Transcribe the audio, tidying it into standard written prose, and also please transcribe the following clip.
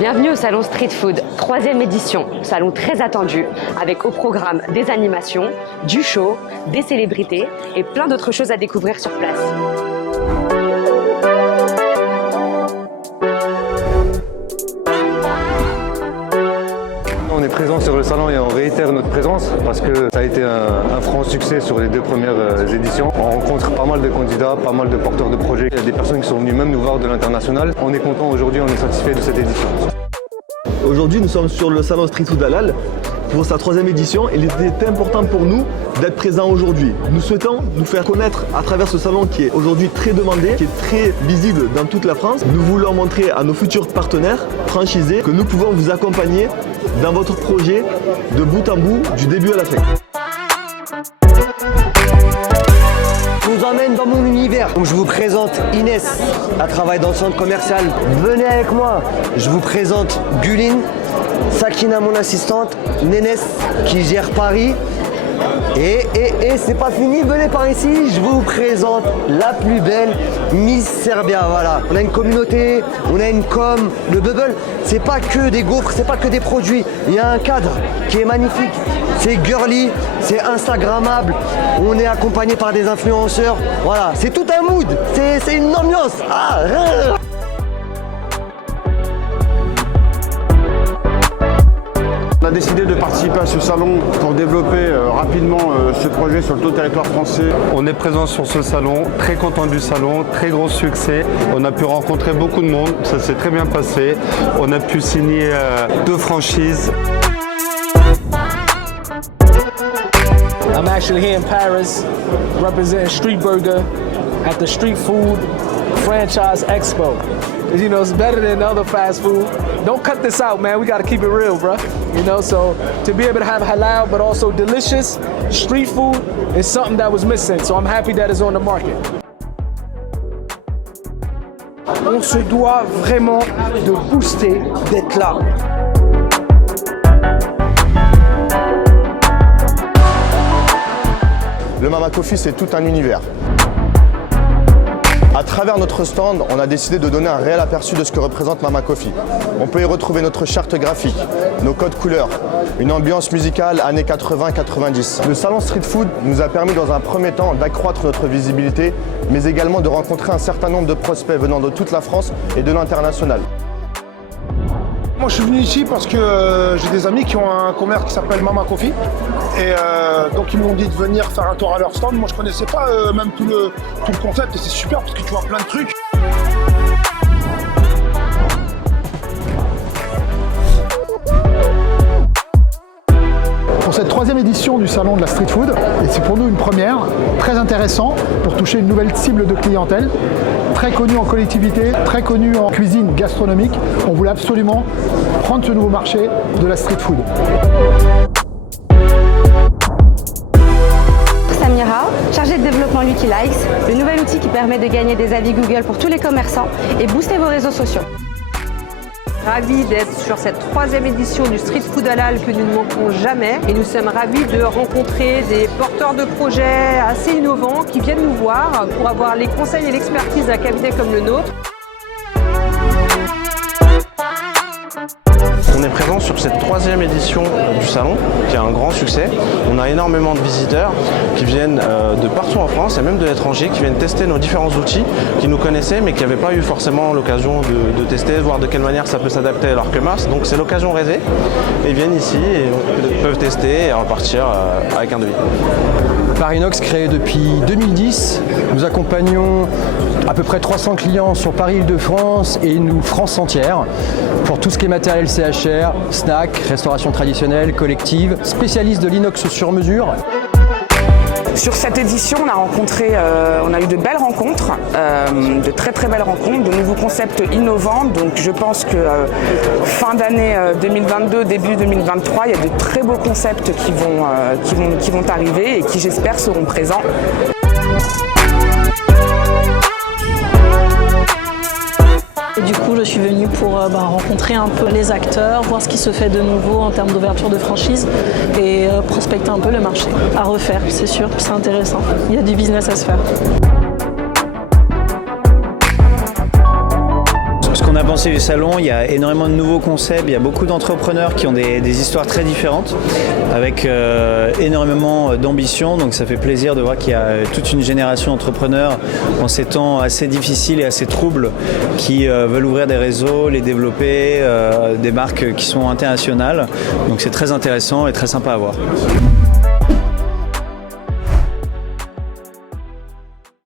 Bienvenue au Salon Street Food, 3e édition, salon très attendu, avec au programme des animations, du show, des célébrités et plein d'autres choses à découvrir sur place. On est présent sur le salon et on réitère notre présence parce que ça a été un franc succès sur les 2 premières éditions. On rencontre pas mal de candidats, pas mal de porteurs de projets. Il y a des personnes qui sont venues même nous voir de l'international. On est content aujourd'hui, on est satisfait de cette édition. Aujourd'hui, nous sommes sur le salon Street Food Halal pour sa 3e édition. Il était important pour nous d'être présents aujourd'hui. Nous souhaitons nous faire connaître à travers ce salon qui est aujourd'hui très demandé, qui est très visible dans toute la France. Nous voulons montrer à nos futurs partenaires franchisés que nous pouvons vous accompagner dans votre projet de bout en bout, du début à la fin. Je vous emmène dans mon univers. Donc je vous présente Inès, elle travaille dans le centre commercial. Venez avec moi. Je vous présente Gulin, Sakina mon assistante, Nénès qui gère Paris. Et c'est pas fini, venez par ici, je vous présente la plus belle Miss Serbia, voilà. On a une communauté, on a une com, le bubble, c'est pas que des gaufres, c'est pas que des produits, il y a un cadre qui est magnifique, c'est girly, c'est instagrammable, on est accompagné par des influenceurs, voilà, c'est tout un mood, c'est une ambiance. On a décidé de participer à ce salon pour développer rapidement ce projet sur tout le territoire français. On est présent sur ce salon, très content du salon, très gros succès. On a pu rencontrer beaucoup de monde, ça s'est très bien passé. On a pu signer 2 franchises. I'm actually here in Paris representing Street Burger at the Street Food Franchise Expo. You know, it's better than other fast food. Don't cut this out, man. We got to keep it real, bro. You know, so to be able to have halal but also delicious street food is something that was missing. So I'm happy that it's on the market. On se doit vraiment de booster, d'être là. Le Mama Coffee, c'est tout un univers. À travers notre stand, on a décidé de donner un réel aperçu de ce que représente Mama Coffee. On peut y retrouver notre charte graphique, nos codes couleurs, une ambiance musicale années 80-90. Le salon Street Food nous a permis dans un premier temps d'accroître notre visibilité, mais également de rencontrer un certain nombre de prospects venant de toute la France et de l'international. Moi je suis venu ici parce que j'ai des amis qui ont un commerce qui s'appelle Mama Coffee et donc ils m'ont dit de venir faire un tour à leur stand. Moi je connaissais pas même tout le concept et c'est super parce que tu vois plein de trucs. Pour cette 3e édition du salon de la street food, et c'est pour nous une première, très intéressant pour toucher une nouvelle cible de clientèle, très connue en collectivité, très connue en cuisine gastronomique. On voulait absolument prendre ce nouveau marché de la street food. Samira, chargée de développement Lucky Likes, le nouvel outil qui permet de gagner des avis Google pour tous les commerçants et booster vos réseaux sociaux. Ravis d'être sur cette 3e édition du Street Food Halal que nous ne manquons jamais. Et nous sommes ravis de rencontrer des porteurs de projets assez innovants qui viennent nous voir pour avoir les conseils et l'expertise d'un cabinet comme le nôtre. On est présent sur cette 3e édition du salon, qui a un grand succès. On a énormément de visiteurs qui viennent de partout en France et même de l'étranger, qui viennent tester nos différents outils, qui nous connaissaient mais qui n'avaient pas eu forcément l'occasion de tester, voir de quelle manière ça peut s'adapter à leur commerce. Donc c'est l'occasion rêvée. Ils viennent ici et peuvent tester et repartir avec un devis. Parinox, créé depuis 2010, nous accompagnons à peu près 300 clients sur Paris-Île-de-France et nous France entière pour tout ce qui est matériel CHR, snack, restauration traditionnelle, collective, spécialiste de l'inox sur mesure. Sur cette édition, on a eu de belles rencontres, de très belles rencontres, de nouveaux concepts innovants. Donc je pense que fin d'année 2022, début 2023, il y a de très beaux concepts qui vont arriver et qui j'espère seront présents. Et du coup, je suis venue pour rencontrer un peu les acteurs, voir ce qui se fait de nouveau en termes d'ouverture de franchise et prospecter un peu le marché. À refaire, c'est sûr, c'est intéressant. Il y a du business à se faire. Ce qu'on a pensé du salon? Il y a énormément de nouveaux concepts, il y a beaucoup d'entrepreneurs qui ont des histoires très différentes, avec énormément d'ambition, donc ça fait plaisir de voir qu'il y a toute une génération d'entrepreneurs en ces temps assez difficiles et assez troubles qui veulent ouvrir des réseaux, les développer, des marques qui sont internationales, donc c'est très intéressant et très sympa à voir.